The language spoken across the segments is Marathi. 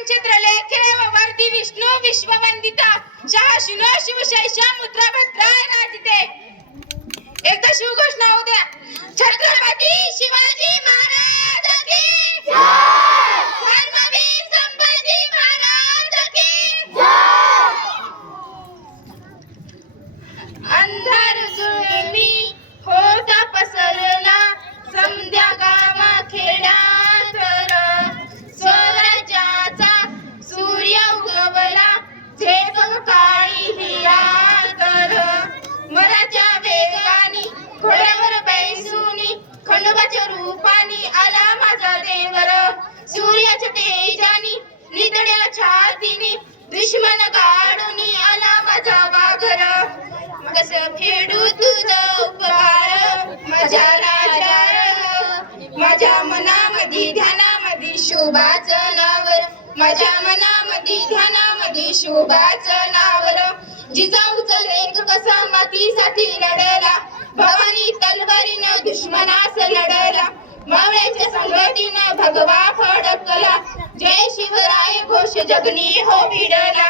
पंचत्रलेखे वर्दी विष्णू विश्ववंदिता. शाह शिनो शिवशैषा मुद्रा भद्राय राजिते. एकदा शिवघोषणा उद्या द्या. छत्रपती शिवा निदड्या छातीने दुश्मन गाडूनी आला माझा वाघर. कस फेडू तुझं उपकार माझ्या राजा माझ्या मनामध्ये ध्यानामध्ये शुभाचं नावर. माझ्या मनामध्ये ध्यानामध्ये शुभाचं नावर. जिजाऊचं लेख कसा मातीसाठी लढला भवानी तलवारीनं दुश्मनास लढला. मावळ्याच्या संगतीनं भगवा भरला जय शिवराय घोष जगनी हो भिडला.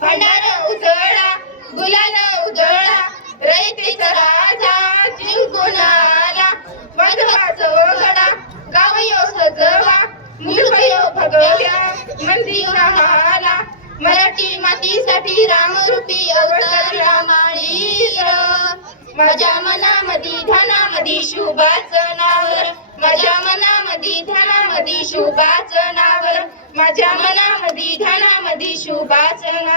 भंडार उजळला गुलाल उजळला रयतेचा राजा जीव आला मधवाचा ओघडा गावयो सजवा. मुलगयो भगव्या मंदी हाला मराठी मातीसाठी रामरूपी अवतरला रामाणी माझ्या मनामध्ये धनामधी शुभाचं नावर शुभाचं नावर माझ्या मनामध्ये ध्यानामध्ये शुभाचं नाव.